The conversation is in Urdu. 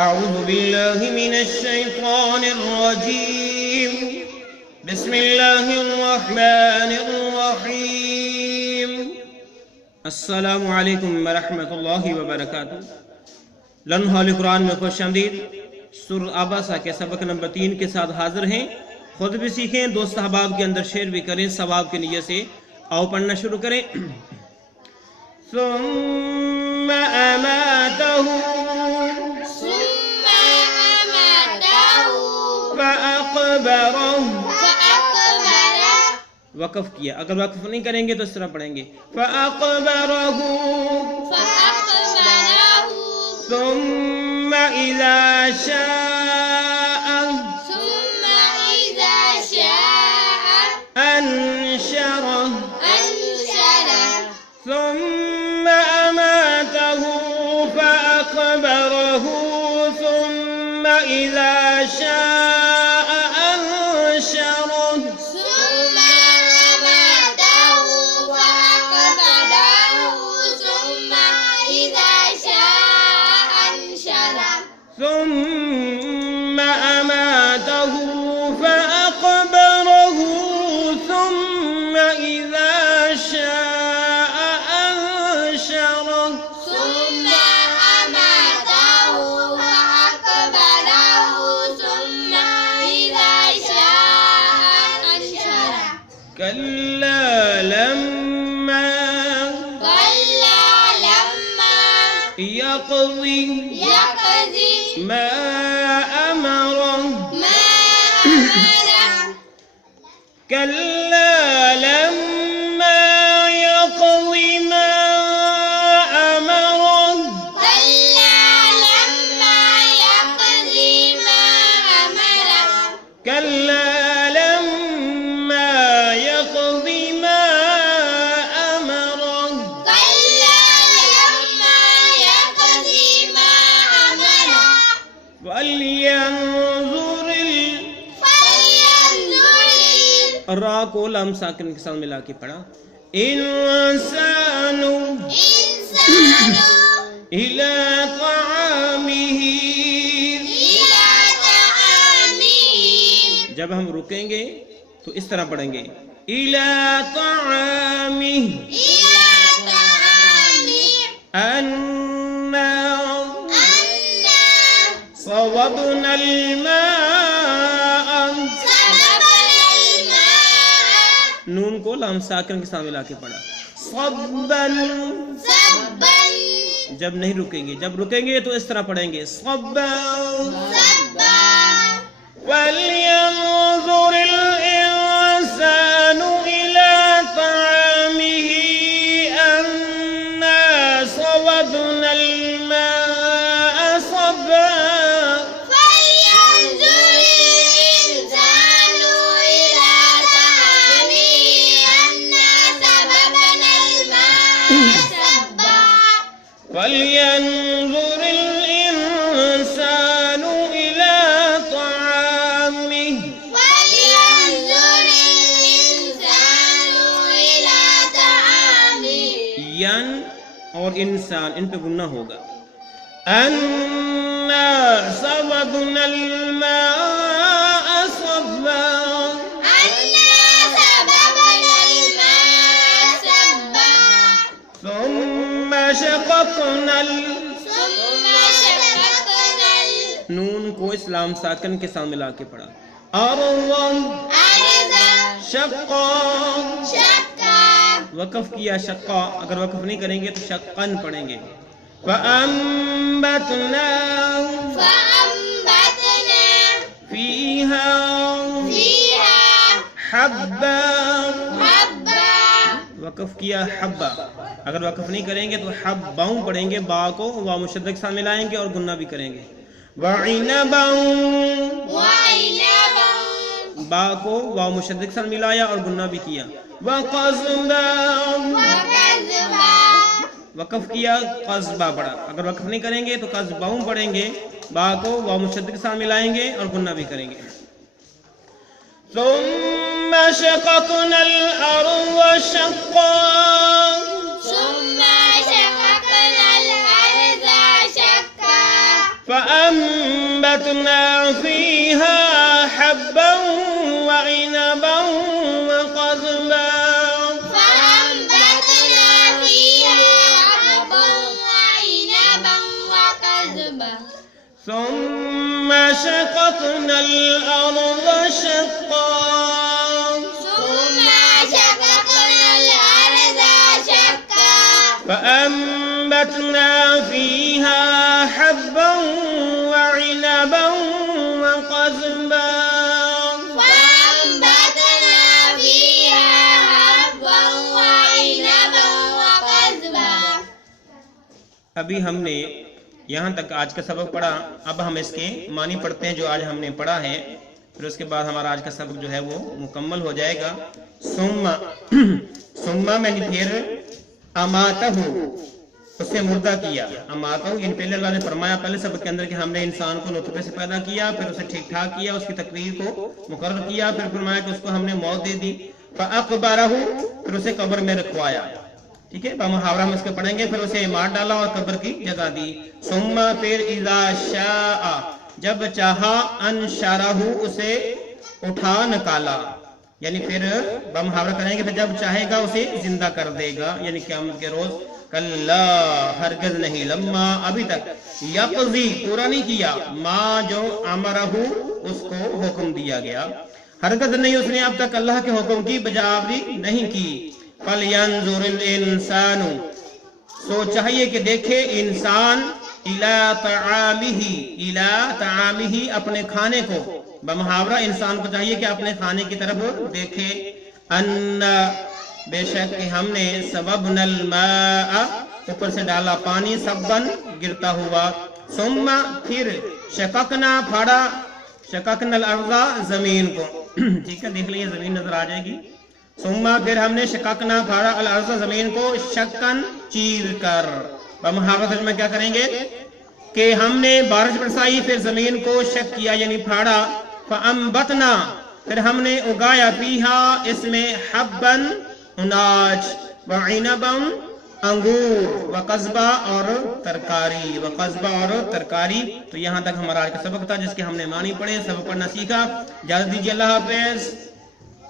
أعوذ بالله من الشيطان الرجيم بسم الله الرحمن الرحيم السلام علیکم ورحمۃ اللہ وبرکاتہ۔ لمحہ قرآن میں خوش آمدید۔ سورہ عبسہ کے سبق نمبر 3 کے ساتھ حاضر ہیں۔ خود بھی سیکھیں، دوست احباب کے اندر شیئر بھی کریں ثواب کی نیت سے۔ آؤ پڑھنا شروع کریں۔ ثم أماته فأقبره وقف کیا، اگر وقف نہیں کریں گے تو اس طرح پڑھیں گے فأقبره ثم إذا شاء أنشره ثم أماته فأقبره ثم إذا شاء أنشره ثم أماته فأقبره ثم إذا شاء أنشره ثم أماته فأقبره ثم إذا شاء أنشره ثم أماته فأقبره ثم إذا شاء أنشره كلا لما يقضي ما أمره كلا لما يقضي ما أمره كلا لما يقضي ما أمره فلينظر را کو لام ساکن کے ساتھ ملا کے پڑھا انسان إلى طعامه جب ہم رکیں گے تو اس طرح پڑھیں گے إلى طعامه أنا صوبنا الماء نون کو لام ساکن کے ساتھ ملا کے پڑھا صبا جب نہیں رکیں گے، جب رکیں گے تو اس طرح پڑھیں گے صبا وَلْيَنظُرِ الْإِنسَانُ إِلَى طَعَامِهِ أَنَّا صَبَبْنَا الْمَاءَ صَبًّا فلينظر الإنسان إلى طعامه ين اور انسان ان پہ گنہ ہوگا أنا صببنا الماء صبا ثم شققنا نون کو اسلام ساکن کے ساتھ ملا کے پڑھا أرضا شقا وقف کیا شقا، اگر وقف نہیں کریں گے تو شقن پڑھیں گے فأنبتنا فيها حبا وقف کیا حبا، اگر وقف نہیں کریں گے تو حباؤں پڑھیں گے، با کو واو مشدد کے ساتھ ملائیں گے اور گنہ بھی کریں گے وعنبا با کو واو مشدد کے ساتھ ملایا اور گنہ بھی کیا وقضبا وقف کیا قصبہ پڑھا، اگر وقف نہیں کریں گے تو قصباؤں پڑھیں گے، با کو واو مشدد کے ساتھ ملائیں گے اور گنہ بھی کریں گے ثم شققنا الأرض شقا فأنبتنا فيها حبا وعنبا وقضبا فأنبتنا فيها حبا وعنبا وقضبا ثم شققنا الأرض شقا ثم شققنا الأرض شقا فأنبتنا فيها حبا وعنبا وقضبا فأنبتنا فيها حبا وعنبا وقضبا. ابھی ہم نے یہاں تک آج کا سبق پڑھا. اب ہم اس کے معنی پڑھتے ہیں جو آج ہم نے پڑھا ہے، پھر اس کے بعد ہمارا آج کا سبق جو ہے وہ مکمل ہو جائے گا. ثم میں نے پھر اماتہ اسے مردہ کیا. اماتہ یعنی پہلے اللہ نے فرمایا پہلے سبق کے اندر کہ ہم نے انسان کو نطفے سے پیدا کیا، پھر اسے ٹھیک ٹھاک کیا، اس کی تقریر کو مقرر کیا، پھر فرمایا کہ اس کو ہم نے موت دے دی. فاقبرہ پھر اسے قبر میں رکھوایا. ٹھیک ہے، محاورہ ہم اس کے پڑھیں گے. پھر اسے مار ڈالا اور قبر کی جگہ دی. ثم پھر اذا شاء جب چاہا انشرہ اسے اٹھا نکالا، یعنی پھر بمحاورہ کریں گے پھر جب چاہے گا اسے زندہ کر دے گا، یعنی قیامت کے روز. کلا ہرگز نہیں، لما ابھی تک، یقضی پورا نہیں کیا، ما جو امرہ اس کو حکم دیا گیا، ہرگز نہیں اس نے اب تک اللہ کے حکم کی بجاوری نہیں کی. فَلْيَنْظُرِ الْإِنسَانُ سو چاہیے کہ دیکھے انسان إِلَىٰ طَعَامِهِ اپنے کھانے کو. بمحاورہ انسان کو چاہیے کہ اپنے کھانے کی طرف دیکھے. ان بے شک کہ ہم نے سببنا الماء اوپر سے ڈالا پانی، سبن گرتا ہوا. ثم پھر شققنا پھاڑا، شققنا الارض زمین کو. ٹھیک ہے، دیکھ لئے زمین نظر آ جائے گی. ثم پھر ہم نے شققنا پھاڑا الارض زمین کو شقن چیر کر. بمحاورہ ترجمہ کیا کریں گے کہ ہم نے بارش برسائی، پھر زمین کو شق کیا یعنی پھاڑا. فانبتنا پھر ہم نے اگایا فیہا اس میں حبن اناج، وعنبا انگور، وقضبا اور ترکاری، وقضبا اور ترکاری. تو یہاں تک ہمارا آج کا سبق تھا جس کے ہم نے معنی پڑھے، سبق پڑھنا سیکھا. اجازت دیجیے، اللہ حافظ.